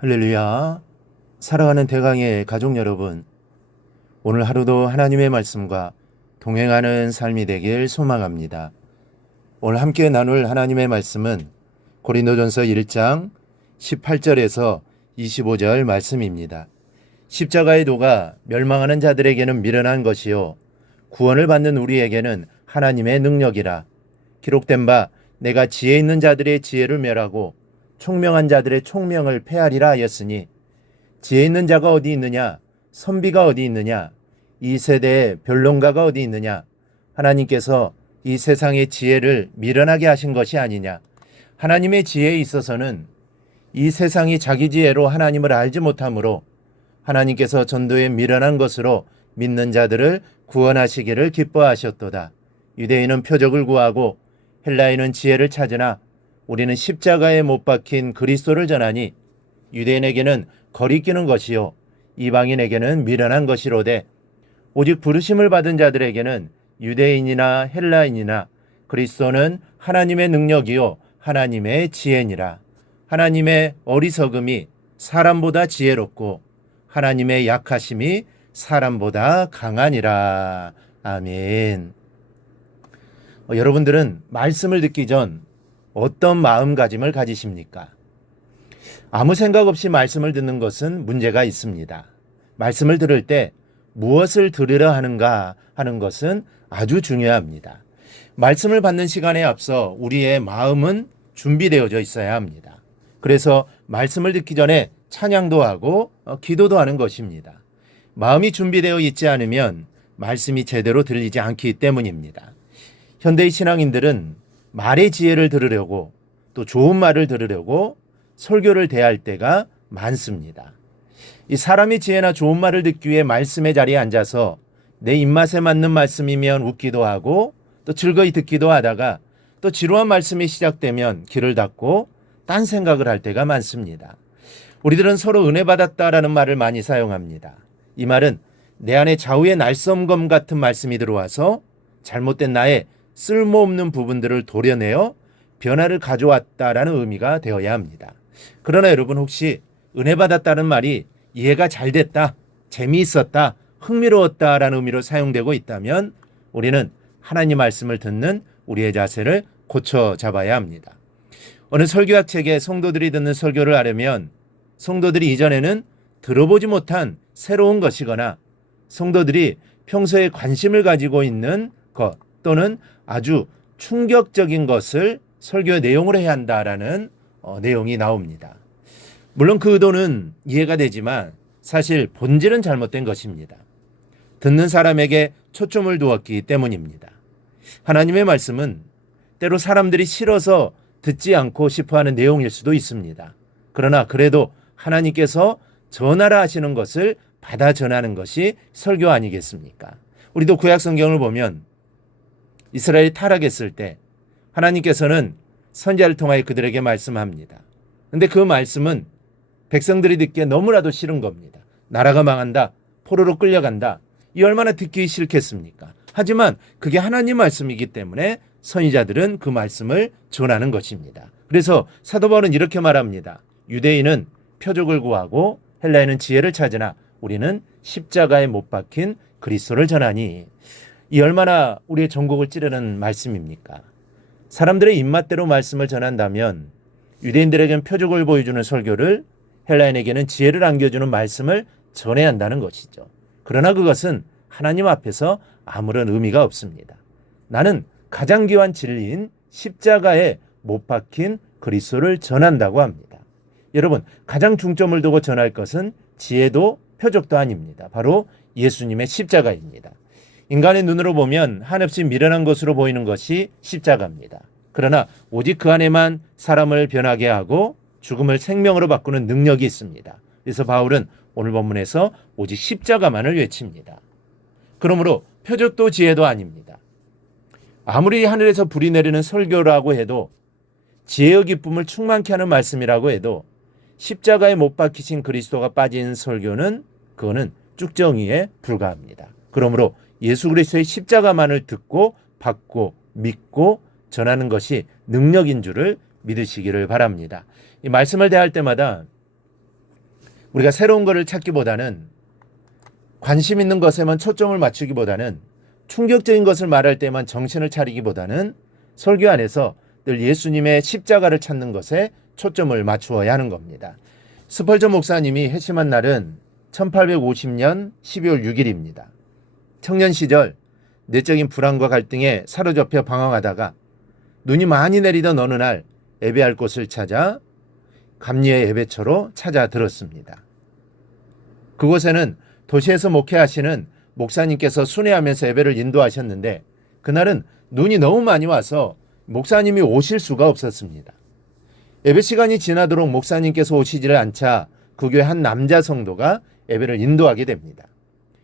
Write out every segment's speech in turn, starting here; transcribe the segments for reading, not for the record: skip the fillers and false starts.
할렐루야. 사랑하는 대강의 가족 여러분, 오늘 하루도 하나님의 말씀과 동행하는 삶이 되길 소망합니다. 오늘 함께 나눌 하나님의 말씀은 고린도전서 1장 18절에서 25절 말씀입니다. 십자가의 도가 멸망하는 자들에게는 미련한 것이요 구원을 받는 우리에게는 하나님의 능력이라. 기록된 바 내가 지혜 있는 자들의 지혜를 멸하고 총명한 자들의 총명을 폐하리라 하였으니, 지혜 있는 자가 어디 있느냐, 선비가 어디 있느냐, 이 세대에 변론가가 어디 있느냐. 하나님께서 이 세상의 지혜를 미련하게 하신 것이 아니냐. 하나님의 지혜에 있어서는 이 세상이 자기 지혜로 하나님을 알지 못하므로 하나님께서 전도에 미련한 것으로 믿는 자들을 구원하시기를 기뻐하셨도다. 유대인은 표적을 구하고 헬라인은 지혜를 찾으나 우리는 십자가에 못 박힌 그리스도를 전하니, 유대인에게는 거리끼는 것이요 이방인에게는 미련한 것이로되 오직 부르심을 받은 자들에게는 유대인이나 헬라인이나 그리스도는 하나님의 능력이요 하나님의 지혜니라. 하나님의 어리석음이 사람보다 지혜롭고 하나님의 약하심이 사람보다 강하니라. 아멘. 여러분들은 말씀을 듣기 전 어떤 마음가짐을 가지십니까? 아무 생각 없이 말씀을 듣는 것은 문제가 있습니다. 말씀을 들을 때 무엇을 들으려 하는가 하는 것은 아주 중요합니다. 말씀을 받는 시간에 앞서 우리의 마음은 준비되어져 있어야 합니다. 그래서 말씀을 듣기 전에 찬양도 하고 기도도 하는 것입니다. 마음이 준비되어 있지 않으면 말씀이 제대로 들리지 않기 때문입니다. 현대의 신앙인들은 말의 지혜를 들으려고, 또 좋은 말을 들으려고 설교를 대할 때가 많습니다. 이 사람의 지혜나 좋은 말을 듣기 위해 말씀의 자리에 앉아서 내 입맛에 맞는 말씀이면 웃기도 하고 또 즐거이 듣기도 하다가, 또 지루한 말씀이 시작되면 귀를 닫고 딴 생각을 할 때가 많습니다. 우리들은 서로 은혜 받았다라는 말을 많이 사용합니다. 이 말은 내 안에 좌우의 날쌘검 같은 말씀이 들어와서 잘못된 나의 쓸모없는 부분들을 도려내어 변화를 가져왔다라는 의미가 되어야 합니다. 그러나 여러분, 혹시 은혜 받았다는 말이 이해가 잘 됐다, 재미있었다, 흥미로웠다라는 의미로 사용되고 있다면 우리는 하나님 말씀을 듣는 우리의 자세를 고쳐 잡아야 합니다. 어느 설교학 책에 성도들이 듣는 설교를 하려면 성도들이 이전에는 들어보지 못한 새로운 것이거나 성도들이 평소에 관심을 가지고 있는 것 또는 아주 충격적인 것을 설교의 내용으로 해야 한다라는 내용이 나옵니다. 물론 그 의도는 이해가 되지만 사실 본질은 잘못된 것입니다. 듣는 사람에게 초점을 두었기 때문입니다. 하나님의 말씀은 때로 사람들이 싫어서 듣지 않고 싶어하는 내용일 수도 있습니다. 그러나 그래도 하나님께서 전하라 하시는 것을 받아 전하는 것이 설교 아니겠습니까? 우리도 구약 성경을 보면 이스라엘이 타락했을 때 하나님께서는 선지자를 통하여 그들에게 말씀합니다. 그런데 그 말씀은 백성들이 듣기에 너무나도 싫은 겁니다. 나라가 망한다, 포로로 끌려간다. 이 얼마나 듣기 싫겠습니까? 하지만 그게 하나님 말씀이기 때문에 선지자들은 그 말씀을 전하는 것입니다. 그래서 사도 바울은 이렇게 말합니다. 유대인은 표적을 구하고 헬라인은 지혜를 찾으나 우리는 십자가에 못 박힌 그리스도를 전하니. 이 얼마나 우리의 전곡을 찌르는 말씀입니까? 사람들의 입맛대로 말씀을 전한다면 유대인들에게는 표적을 보여주는 설교를, 헬라인에게는 지혜를 안겨주는 말씀을 전해야 한다는 것이죠. 그러나 그것은 하나님 앞에서 아무런 의미가 없습니다. 나는 가장 귀한 진리인 십자가에 못 박힌 그리스도를 전한다고 합니다. 여러분, 가장 중점을 두고 전할 것은 지혜도 표적도 아닙니다. 바로 예수님의 십자가입니다. 인간의 눈으로 보면 한없이 미련한 것으로 보이는 것이 십자가입니다. 그러나 오직 그 안에만 사람을 변하게 하고 죽음을 생명으로 바꾸는 능력이 있습니다. 그래서 바울은 오늘 본문에서 오직 십자가만을 외칩니다. 그러므로 표적도 지혜도 아닙니다. 아무리 하늘에서 불이 내리는 설교라고 해도, 지혜의 기쁨을 충만케 하는 말씀이라고 해도 십자가에 못 박히신 그리스도가 빠진 설교는 그거는 쭉정이에 불과합니다. 그러므로 예수 그리스도의 십자가만을 듣고 받고 믿고 전하는 것이 능력인 줄을 믿으시기를 바랍니다. 이 말씀을 대할 때마다 우리가 새로운 것을 찾기보다는, 관심 있는 것에만 초점을 맞추기보다는, 충격적인 것을 말할 때만 정신을 차리기보다는 설교 안에서 늘 예수님의 십자가를 찾는 것에 초점을 맞추어야 하는 겁니다. 스펄전 목사님이 회심한 날은 1850년 12월 6일입니다. 청년 시절 내적인 불안과 갈등에 사로잡혀 방황하다가 눈이 많이 내리던 어느 날 예배할 곳을 찾아 감리의 예배처로 찾아 들었습니다. 그곳에는 도시에서 목회하시는 목사님께서 순회하면서 예배를 인도하셨는데 그날은 눈이 너무 많이 와서 목사님이 오실 수가 없었습니다. 예배 시간이 지나도록 목사님께서 오시지를 않자 그 교회 한 남자 성도가 예배를 인도하게 됩니다.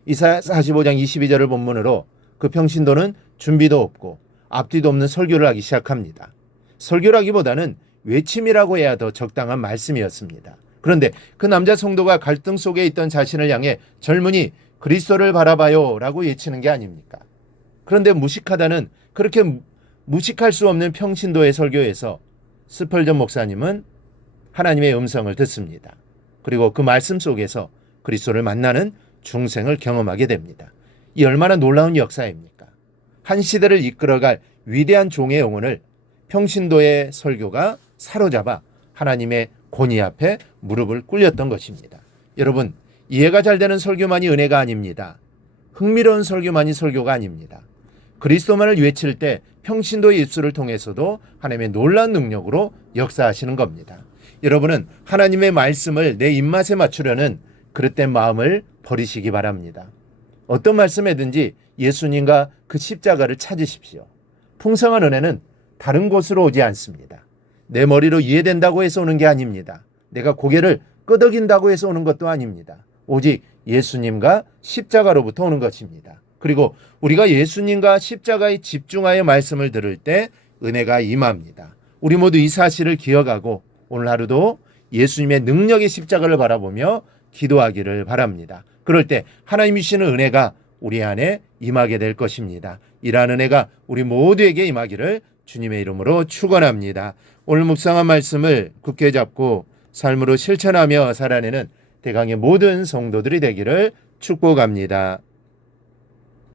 이사야 45장 22절을 본문으로 그 평신도는 준비도 없고 앞뒤도 없는 설교를 하기 시작합니다. 설교라기보다는 외침이라고 해야 더 적당한 말씀이었습니다. 그런데 그 남자 성도가 갈등 속에 있던 자신을 향해 젊은이 그리스도를 바라봐요 라고 외치는 게 아닙니까? 그런데 무식하다는, 그렇게 무식할 수 없는 평신도의 설교에서 스펄전 목사님은 하나님의 음성을 듣습니다. 그리고 그 말씀 속에서 그리스도를 만나는 중생을 경험하게 됩니다. 이 얼마나 놀라운 역사입니까? 한 시대를 이끌어갈 위대한 종의 영혼을 평신도의 설교가 사로잡아 하나님의 권위 앞에 무릎을 꿇렸던 것입니다. 여러분, 이해가 잘 되는 설교만이 은혜가 아닙니다. 흥미로운 설교만이 설교가 아닙니다. 그리스도만을 외칠 때 평신도의 입술을 통해서도 하나님의 놀라운 능력으로 역사하시는 겁니다. 여러분은 하나님의 말씀을 내 입맛에 맞추려는 그릇된 마음을 버리시기 바랍니다. 어떤 말씀이든지 예수님과 그 십자가를 찾으십시오. 풍성한 은혜는 다른 곳으로 오지 않습니다. 내 머리로 이해된다고 해서 오는 게 아닙니다. 내가 고개를 끄덕인다고 해서 오는 것도 아닙니다. 오직 예수님과 십자가로부터 오는 것입니다. 그리고 우리가 예수님과 십자가에 집중하여 말씀을 들을 때 은혜가 임합니다. 우리 모두 이 사실을 기억하고 오늘 하루도 예수님의 능력의 십자가를 바라보며 기도하기를 바랍니다. 그럴 때 하나님이 주시는 은혜가 우리 안에 임하게 될 것입니다. 이러한 은혜가 우리 모두에게 임하기를 주님의 이름으로 축원합니다. 오늘 묵상한 말씀을 굳게 잡고 삶으로 실천하며 살아내는 대강의 모든 성도들이 되기를 축복합니다.